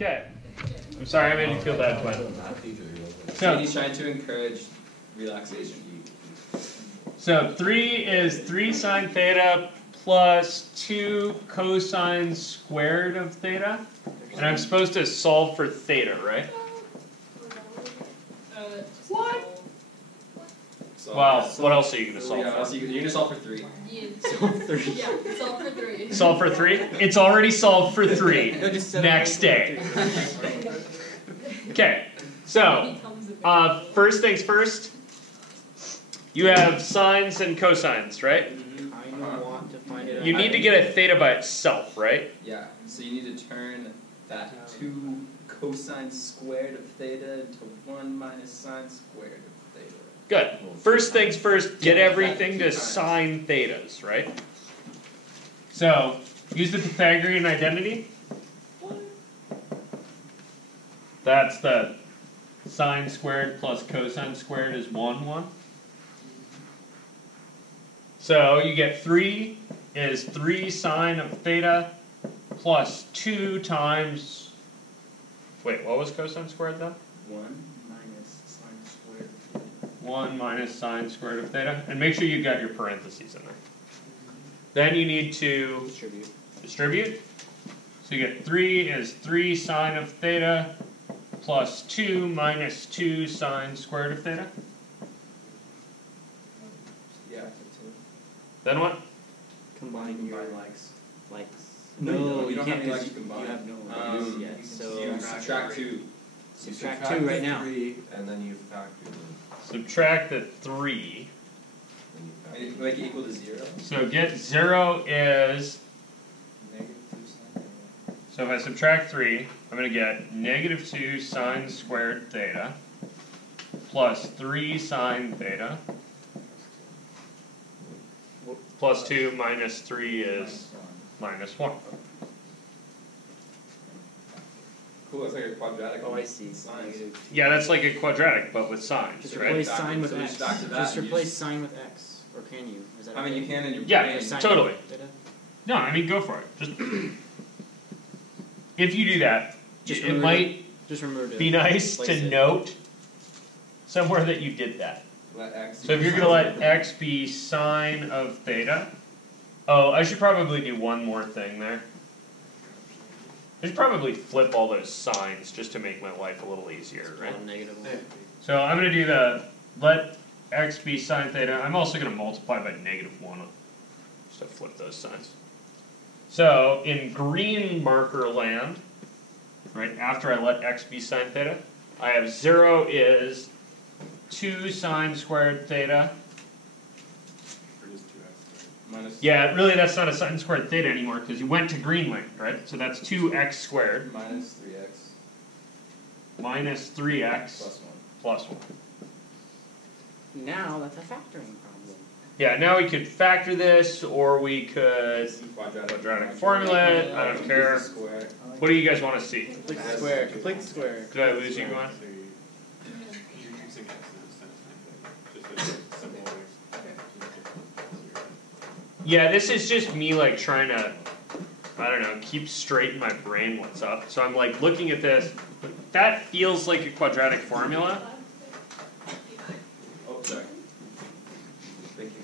Okay. I'm sorry I made you feel bad, but. So he's trying to encourage relaxation. So 3 is 3 sine theta plus 2 cosine squared of theta. And I'm supposed to solve for theta, right? What? Wow, what else are you going to solve for? You're going to solve for 3. Solve for 3. Yeah, solve for 3. Solve for 3? It's already solved for 3. Next day. Okay, so first things first. You have sines and cosines, right? You need to get a theta by itself, right? Yeah, so you need to turn that 2 cosine squared of theta into 1 minus sine squared of theta. Good. First things first, get everything to sine thetas, right? So, use the Pythagorean identity. That's the sine squared plus cosine squared is 1, 1. So you get 3 is 3 sine of theta plus 2 times, wait, what was cosine squared then? 1 minus sine squared of theta. 1 minus sine squared of theta. And make sure you got your parentheses in there. Then you need to distribute. So you get 3 is 3 sine of theta plus 2 minus 2 sine squared of theta. Yeah, 2. Then what? Combine your likes. No, you don't have any likes to combine. You have no yet. So you subtract 2. Subtract 2 right now. 3, and then you factor them. Subtract the 3. And you make it equal to 0. So get 0 is, Negative 2 sine theta. so if I subtract 3, I'm going to get negative 2 sine squared theta plus 3 sine theta plus 2 minus 3 is minus 1. Cool, it's like a quadratic. Oh, I see. Sine. Yeah, that's like a quadratic, but with sines, Just right? replace sine with So x. just that Just and replace use- sine with x. Or can you? Is that I mean, okay? you can in your Yeah, brain. Sine totally. theta? No, I mean, go for it. Just if you do that, Just it remember might Just remember to be nice place to it. note somewhere that you did that. Let x So if you're going to let x be sine of theta, oh, I should probably do one more thing there. I should probably flip all those signs just to make my life a little easier, right? Negative 1. So I'm going to do the let x be sine theta. I'm also going to multiply by negative 1 just to flip those signs. So in green marker land, right after I let x be sine theta, I have 0 is 2 sine squared theta. minus Yeah, really that's not a sine squared theta anymore because you went to Greenland, right? So that's 2x squared minus 3x minus 3x plus 1. plus 1. Now that's a factoring problem. Yeah, now we could factor this, or we could quadratic formula it. I don't care. Square. What do you guys want to see? Complete the square. Complete the square. Did I lose you, Gwen? Yeah, this is just me like trying to, I don't know, keep straight in my brain what's up. So I'm like looking at this. That feels like a quadratic formula. Oh, sorry. Thank you.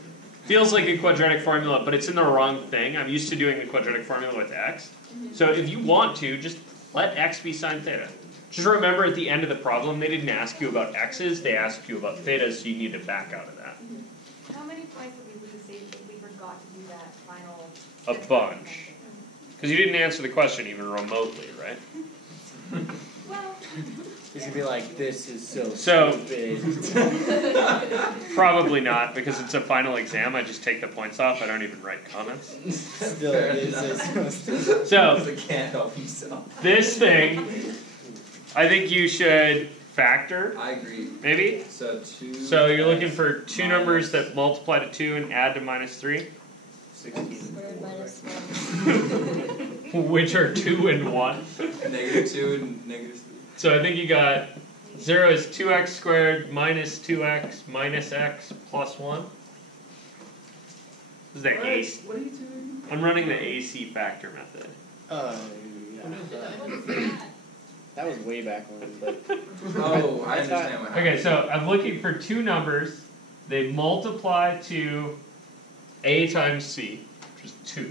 Feels like a quadratic formula, but it's in the wrong thing. I'm used to doing the quadratic formula with x. So if you want to, just let x be sine theta. Just remember at the end of the problem, they didn't ask you about x's, they asked you about thetas, so you need to back out of that. How many points would we lose if we forgot to do that final? A bunch. Because you didn't answer the question even remotely, right? Well, You should be like, this is so stupid. stupid. Probably not, because it's a final exam, I just take the points off, I don't even write comments. Still, this is so stupid. So, Because it can't help himself. this thing, I think you should factor, I agree. maybe? So 2. So you're looking for two numbers that multiply to 2 and add to minus 3, 16. squared minus 1. which are 2 and 1. Negative 2 and negative 3. So I think you got 0 is 2x squared minus 2x minus x plus 1. This is the AC. What are you doing? I'm running the AC factor method. Yeah. That was way back when, but Oh, I understand what happened. Okay, so I'm looking for two numbers. They multiply to a times c, which is 2.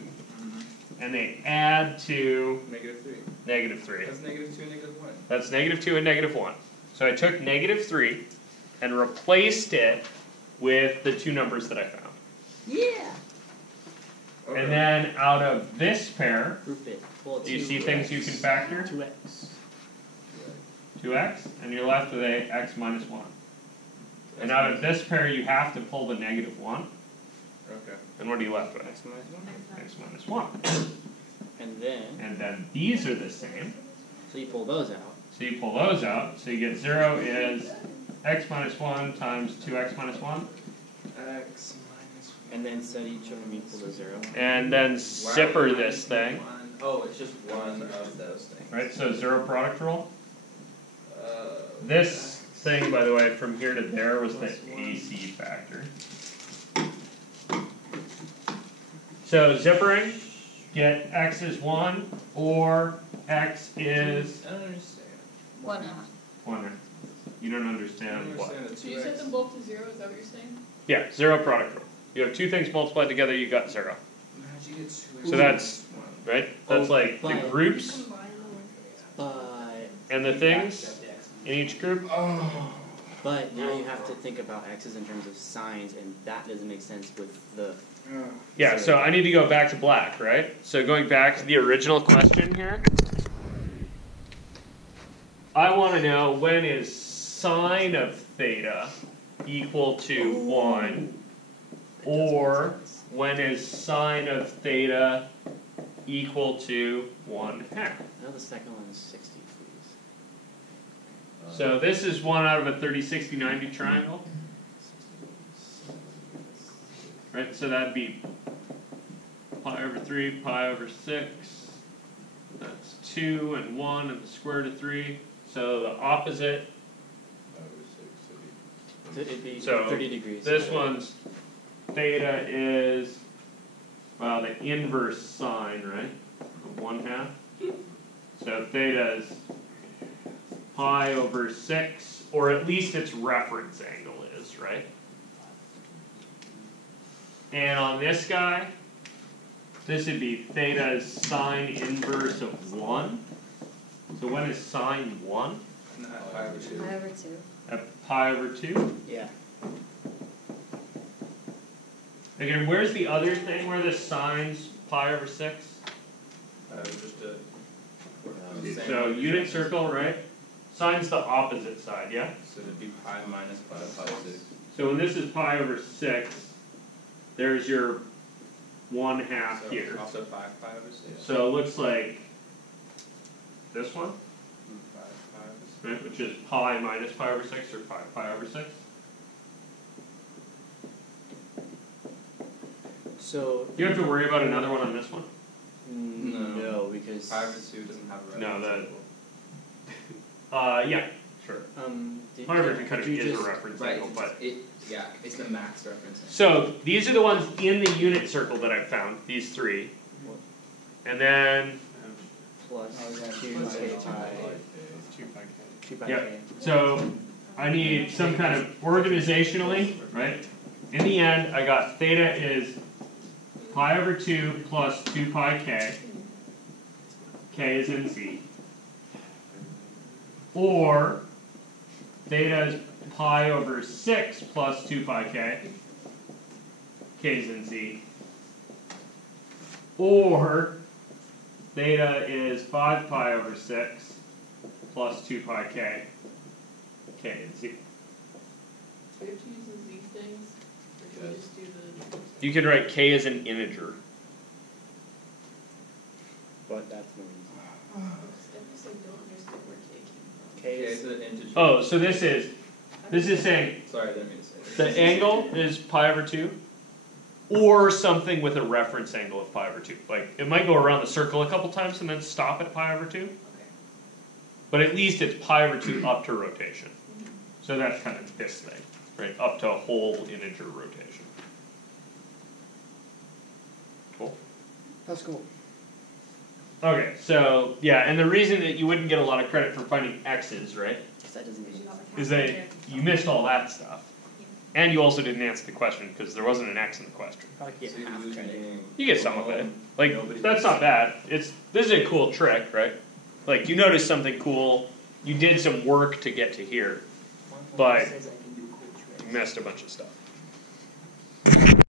And they add to -3. -3. That's -2 and -1. That's -2 and -1. So I took -3 and replaced it with the two numbers that I found. yeah. Okay. And then out of this pair, Group it. Pull do you see things you can factor? 2x. 2x, and you're left with a x minus 1. And out of this pair, you have to pull the -1. Okay. And what are you left with? X minus 1. X minus 1. And then these are the same. so you pull those out. So you pull those out. So you get 0 is x minus 1 times 2x minus 1. X minus 1. And then set each of them equal to 0. And then zipper this thing. Oh, it's just one of those things. Right, so 0 product rule. Uh, This thing, by the way, from here to there was the AC factor. So zippering, get x is 1 or x is I don't understand. 1. 1. You don't understand what? So you set them both to 0, is that what you're saying? Yeah, 0 product rule. You have two things multiplied together, you got 0. How'd you get 2x? So that's right. That's Oh, like the but- groups Combine them. But and the things in each group. but now you have to think about x's in terms of signs, and that doesn't make sense with the. Yeah, so I need to go back to black, right? So going back to the original question here, I want to know when is sine of theta equal to 1, or when is sine of theta equal to 1/2. I know the second one is 60, please. So this is 1 out of a 30, 60, 90 triangle, right? So that'd be pi over 3, pi over 6. That's 2 and 1 and the square root of 3. So the opposite, So it'd be So 30 degrees. this one's theta is, well, the inverse sine, right, of 1/2. So theta is pi over 6, or at least its reference angle is, right? And on this guy, this would be theta is sine inverse of 1. So when is sine 1? Pi over 2. Pi over 2. At pi over 2? Yeah. Again, where's the other thing where the sine's pi over 6? Just a. So unit circle, right? Sine's the opposite side, yeah? So it'd be pi minus pi 6. So when this is pi over 6, there's your 1/2 So here. also 5 pi over 6. So it looks like this one, 5 pi over 6. right, which is pi minus pi over 6 or pi over 6. So Do you have to worry about another one on this one? no, because Pi over 2 doesn't have a No, reference. Yeah, sure. Pi over 2 kind of did you is a just- reference Right, angle, but. yeah, it's the max reference. So these are the ones in the unit circle that I've found, these 3. And then, plus 2 pi 2 pi yeah, k. so I need some kind of organizationally, right? In the end, I got theta is pi over 2 plus 2 pi k. K is in Z. Or theta is pi over 6 plus 2 pi k. K is in Z. Or theta is 5 pi over 6 plus 2 pi k. K is Z. Do we have to use these things? Or can we just do the. You can write k as an integer. But that's more easy. I just like don't understand where K came from. K Okay, is so the integer. Oh, so this is saying Sorry, I didn't mean to say that. the angle is pi over 2, or something with a reference angle of pi over 2. Like, it might go around the circle a couple times and then stop at pi over 2. But at least it's pi over 2 up to rotation. So that's kind of this thing, right? Up to a whole integer rotation. Cool. That's cool. Okay, so yeah, and the reason that you wouldn't get a lot of credit for finding x's, right, Because that doesn't make sense. is that you missed all that stuff, and you also didn't answer the question because there wasn't an x in the question. Probably get So you half lose your credit. game. You get some of it. Like Nobody that's not bad. This is a cool trick, right? Like you noticed something cool, you did some work to get to here, but you missed a bunch of stuff.